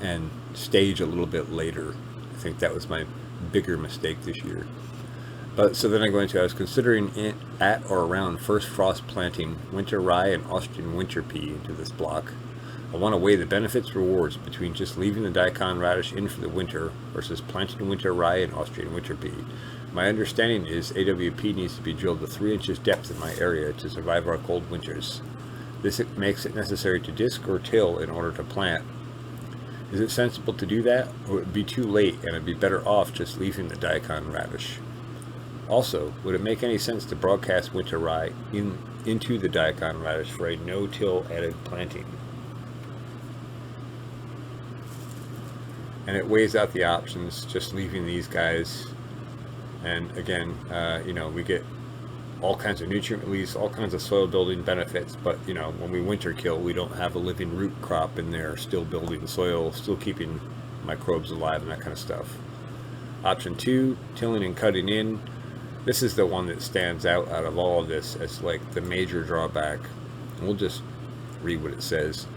and stage a little bit later. I think that was my bigger mistake this year. But so then I was considering it at or around first frost planting winter rye and Austrian winter pea into this block. I want to weigh the benefits rewards between just leaving the daikon radish in for the winter versus planting winter rye and Austrian winter pea. My understanding is AWP needs to be drilled to 3 inches depth in my area to survive our cold winters. This makes it necessary to disc or till in order to plant. Is it sensible to do that, or would it be too late and it'd be better off just leaving the daikon radish? Also, would it make any sense to broadcast winter rye into the daikon radish for a no-till added planting? And it weighs out the options, just leaving these guys. And again, we get all kinds of nutrient release, all kinds of soil building benefits, but when we winter kill, we don't have a living root crop in there still building soil, still keeping microbes alive and that kind of stuff. Option 2, tilling and cutting in. This is the one that stands out of all of this as like the major drawback. And we'll just read what it says.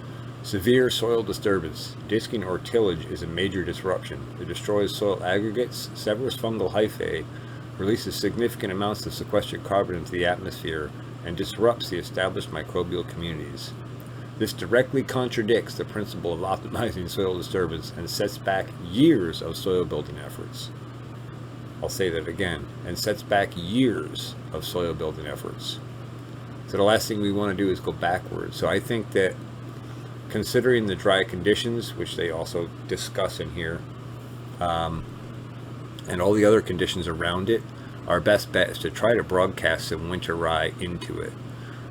Severe soil disturbance. Disking or tillage is a major disruption. It destroys soil aggregates, severs fungal hyphae, releases significant amounts of sequestered carbon into the atmosphere, and disrupts the established microbial communities. This directly contradicts the principle of optimizing soil disturbance and sets back years of soil building efforts. I'll say that again, and sets back years of soil building efforts. So the last thing we want to do is go backwards. So I think that considering the dry conditions, which they also discuss in here, and all the other conditions around it, our best bet is to try to broadcast some winter rye into it.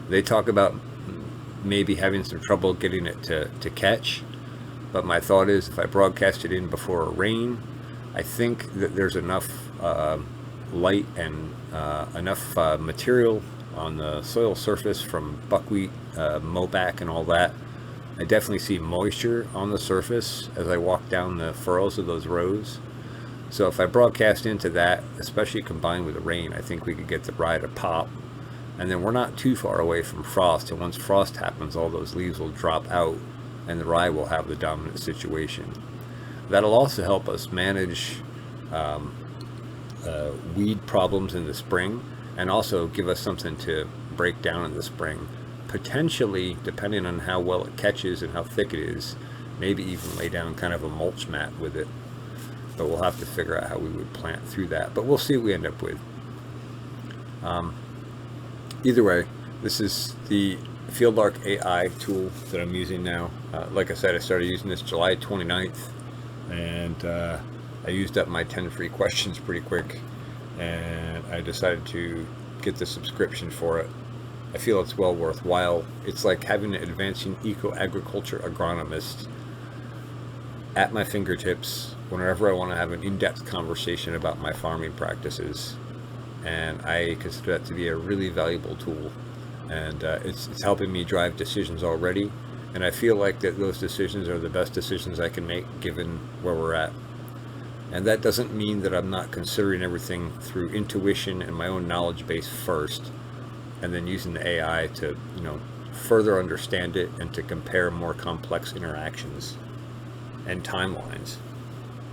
They talk about maybe having some trouble getting it to catch, but my thought is if I broadcast it in before a rain, I think that there's enough light and enough material on the soil surface from buckwheat, mowback and all that. I definitely see moisture on the surface as I walk down the furrows of those rows. So if I broadcast into that, especially combined with the rain, I think we could get the rye to pop. And then we're not too far away from frost, and once frost happens, all those leaves will drop out and the rye will have the dominant situation. That'll also help us manage weed problems in the spring, and also give us something to break down in the spring. Potentially, depending on how well it catches and how thick it is, maybe even lay down kind of a mulch mat with it. But we'll have to figure out how we would plant through that. But we'll see what we end up with. Either way, this is the FieldlarkAI tool that I'm using now. Like I said, I started using this July 29th, and I used up my 10 free questions pretty quick, and I decided to get the subscription for it. I feel it's well worthwhile. It's like having an advancing eco-agriculture agronomist at my fingertips whenever I want to have an in-depth conversation about my farming practices. And I consider that to be a really valuable tool. And it's helping me drive decisions already. And I feel like that those decisions are the best decisions I can make given where we're at. And that doesn't mean that I'm not considering everything through intuition and my own knowledge base first, and then using the AI to, further understand it and to compare more complex interactions and timelines.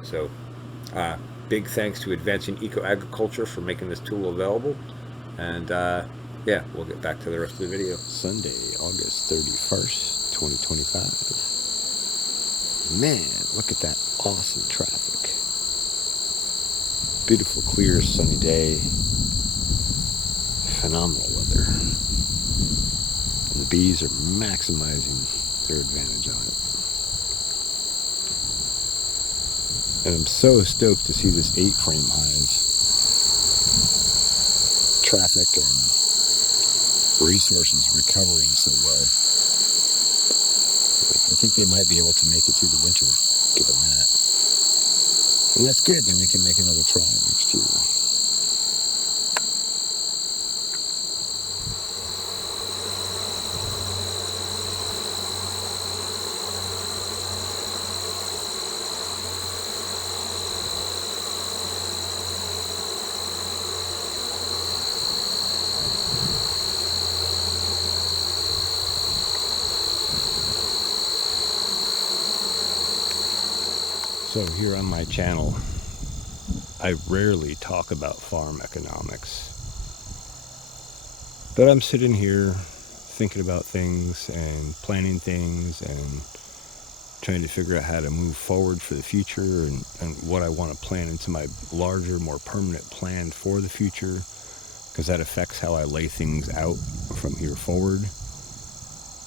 So, big thanks to Advancing Eco-Agriculture for making this tool available. And yeah, we'll get back to the rest of the video. Sunday, August 31st, 2025. Man, look at that awesome traffic. Beautiful, clear, sunny day. Phenomenal weather. And the bees are maximizing their advantage on it. And I'm so stoked to see this 8-frame hind. Traffic and resources recovering so well. I think they might be able to make it through the winter, given that. And that's good, then we can make another try next year. So here on my channel, I rarely talk about farm economics. But I'm sitting here thinking about things and planning things and trying to figure out how to move forward for the future and what I want to plan into my larger, more permanent plan for the future, because that affects how I lay things out from here forward.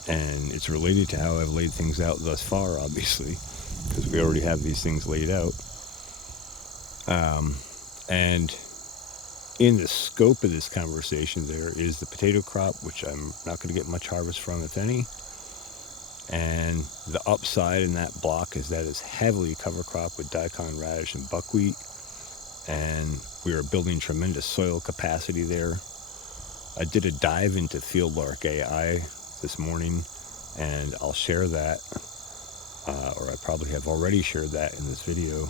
And it's related to how I've laid things out thus far, obviously, because we already have these things laid out. And in the scope of this conversation, there is the potato crop, which I'm not going to get much harvest from, if any. And the upside in that block is that it's heavily cover crop with daikon radish and buckwheat. And we are building tremendous soil capacity there. I did a dive into FieldlarkAI this morning, and I'll share that, or I probably have already shared that in this video.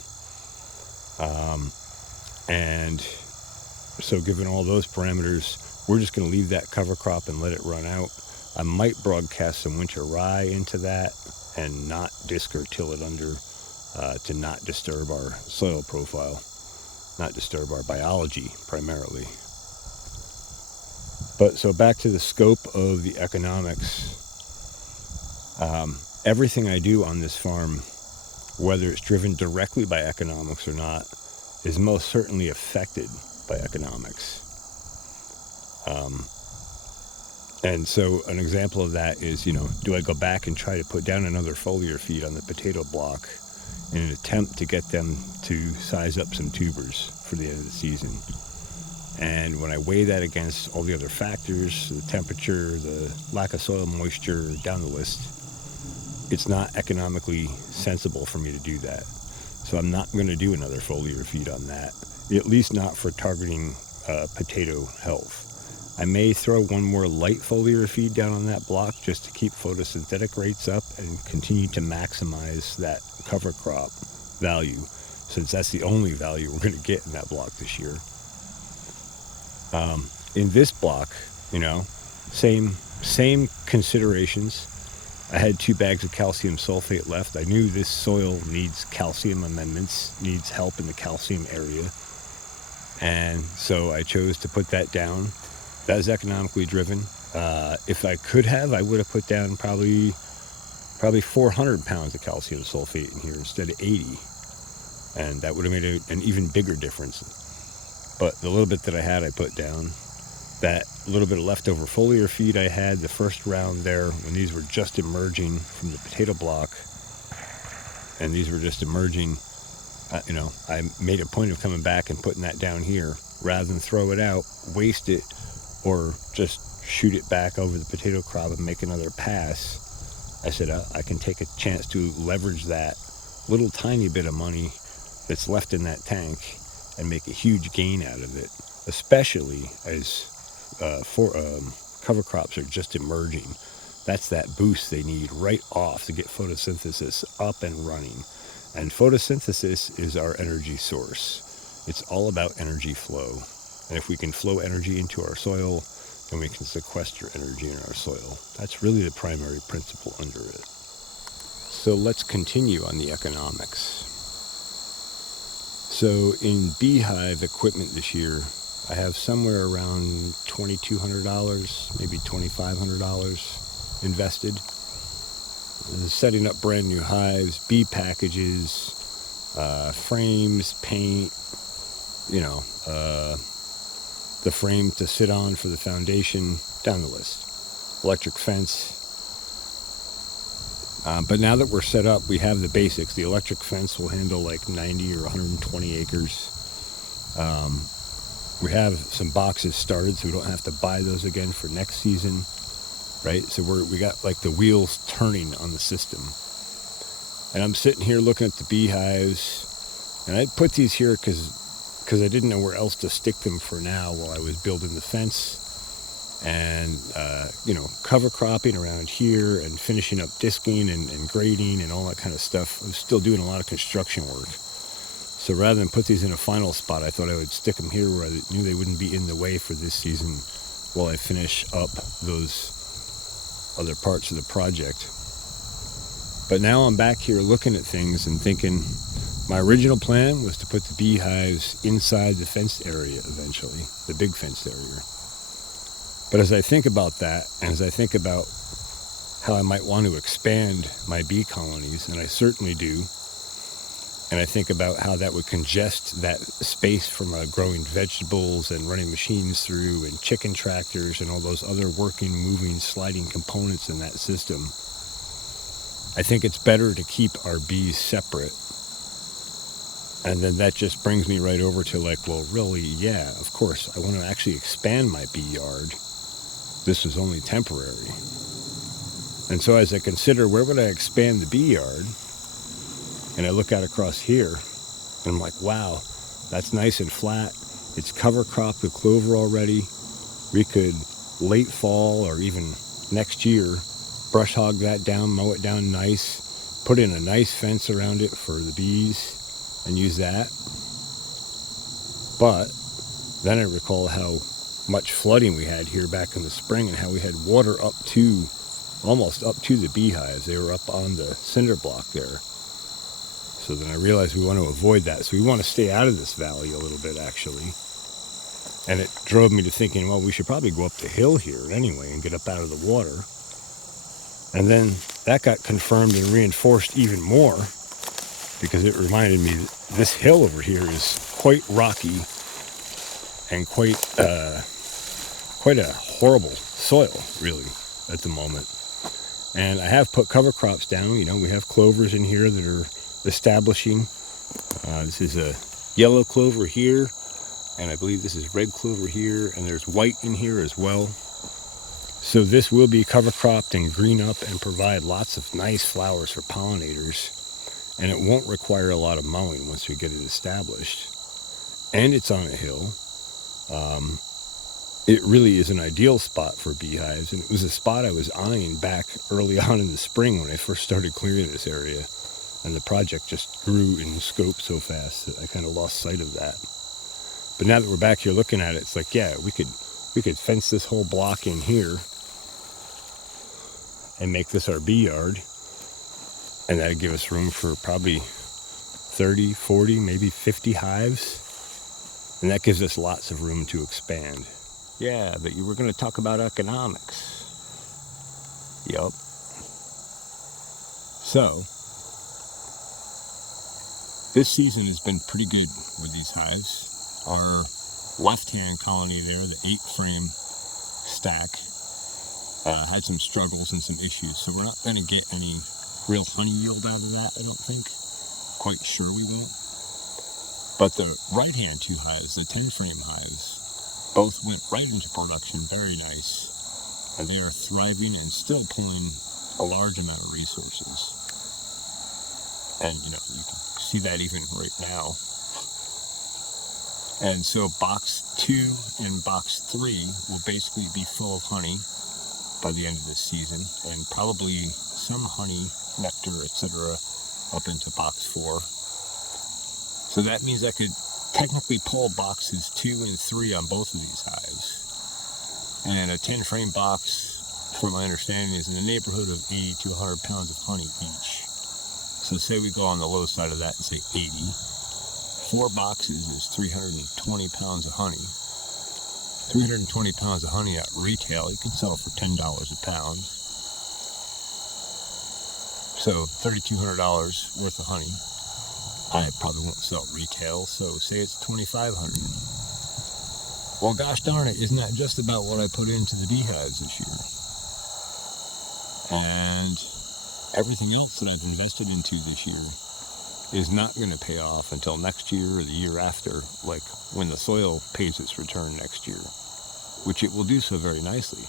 And so given all those parameters, we're just going to leave that cover crop and let it run out. I might broadcast some winter rye into that and not disc or till it under to not disturb our soil profile, not disturb our biology primarily. But so back to the scope of the economics. Everything I do on this farm, whether it's driven directly by economics or not, is most certainly affected by economics. And so an example of that is, do I go back and try to put down another foliar feed on the potato block in an attempt to get them to size up some tubers for the end of the season? And when I weigh that against all the other factors, the temperature, the lack of soil moisture, down the list, it's not economically sensible for me to do that. So I'm not going to do another foliar feed on that, at least not for targeting potato health. I may throw one more light foliar feed down on that block just to keep photosynthetic rates up and continue to maximize that cover crop value, since that's the only value we're going to get in that block this year. In this block, same considerations. I had 2 bags of calcium sulfate left. I knew this soil needs calcium amendments, needs help in the calcium area. And so I chose to put that down. That is economically driven. If I could have, I would have put down probably 400 pounds of calcium sulfate in here instead of 80. And that would have made an even bigger difference. But the little bit that I had, I put down. That little bit of leftover foliar feed I had the first round there when these were just emerging from the potato block, and these were just emerging, I made a point of coming back and putting that down here rather than throw it out, waste it, or just shoot it back over the potato crop and make another pass. I said I can take a chance to leverage that little tiny bit of money that's left in that tank and make a huge gain out of it, especially as cover crops are just emerging. That's that boost they need right off to get photosynthesis up and running. And photosynthesis is our energy source. It's all about energy flow. And if we can flow energy into our soil, then we can sequester energy in our soil. That's really the primary principle under it. So let's continue on the economics. So in beehive equipment this year, I have somewhere around $2,200, maybe $2,500 invested. Setting up brand new hives, bee packages, frames, paint, the frame to sit on for the foundation, down the list. Electric fence. But now that we're set up, we have the basics. The electric fence will handle like 90 or 120 acres. We have some boxes started, so we don't have to buy those again for next season, right? So we got like the wheels turning on the system. And I'm sitting here looking at the beehives, and I put these here because I didn't know where else to stick them for now while I was building the fence and cover cropping around here and finishing up disking and grading and all that kind of stuff. I was still doing a lot of construction work. So rather than put these in a final spot, I thought I would stick them here where I knew they wouldn't be in the way for this season while I finish up those other parts of the project. But now I'm back here looking at things and thinking, My original plan was to put the beehives inside the fenced area eventually, the big fenced area. But as I think about that, and as I think about how I might want to expand my bee colonies, and I certainly do, and I think about how that would congest that space from growing vegetables and running machines through and chicken tractors and all those other working, moving, sliding components in that system. I think it's better to keep our bees separate. And then that just brings me right over to like, well, really, yeah, of course, I want to actually expand my bee yard. This was only temporary. And so as I consider where would I expand the bee yard, and I look out across here, and I'm like, wow, that's nice and flat. It's cover cropped with clover already. We could late fall or even next year brush hog that down, mow it down nice, put in a nice fence around it for the bees and use that. But then I recall how much flooding we had here back in the spring and how we had water almost up to the beehives. They were up on the cinder block there. So then I realized we want to avoid that. So we want to stay out of this valley a little bit, actually. And it drove me to thinking, well, we should probably go up the hill here anyway and get up out of the water. And then that got confirmed and reinforced even more, because it reminded me that this hill over here is quite rocky and quite a horrible soil, really, at the moment. And I have put cover crops down. You know, we have clovers in here that are establishing. This is a yellow clover here, and I believe this is red clover here, and there's white in here as well. So this will be cover cropped and green up and provide lots of nice flowers for pollinators, and it won't require a lot of mowing once we get it established. And it's on a hill. It really is an ideal spot for beehives, and it was a spot I was eyeing back early on in the spring when I first started clearing this area, and the project just grew in scope so fast that I kind of lost sight of that. But now that we're back here looking at it, it's like, yeah, we could fence this whole block in here and make this our bee yard, and that'd give us room for probably 30, 40, maybe 50 hives, and that gives us lots of room to expand. Yeah, but you were going to talk about economics. Yup. So, this season has been pretty good with these hives. Our left-hand colony there, the 8-frame stack, had some struggles and some issues, so we're not going to get any real honey yield out of that, I don't think. Quite sure we won't. But the right-hand 2 hives, the 10-frame hives, both went right into production, very nice, and they are thriving and still pulling a large amount of resources. And, you know, you can see that even right now. And so box 2 and box 3 will basically be full of honey by the end of this season, and probably some honey, nectar, etc. up into box 4. So that means I could technically pull boxes 2 and 3 on both of these hives. And a 10-frame box, from my understanding, is in the neighborhood of 80 to 100 pounds of honey each. So say we go on the low side of that and say 80. 4 boxes is 320 pounds of honey. 320 pounds of honey at retail, you can sell for $10 a pound. So $3,200 worth of honey. I probably won't sell retail, so say it's $2,500. Well, gosh darn it, isn't that just about what I put into the beehives this year? And everything else that I've invested into this year is not going to pay off until next year or the year after, like when the soil pays its return next year, which it will do so very nicely.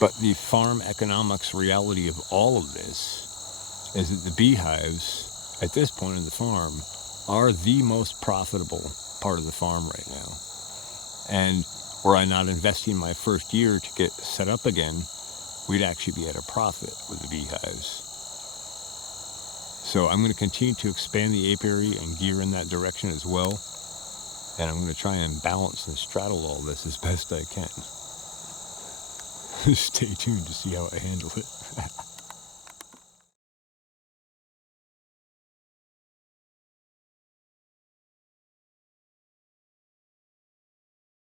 But the farm economics reality of all of this is that the beehives at this point in the farm are the most profitable part of the farm right now. And were I not investing my first year to get set up again, we'd actually be at a profit with the beehives. So I'm going to continue to expand the apiary and gear in that direction as well. And I'm going to try and balance and straddle all this as best I can. Stay tuned to see how I handle it.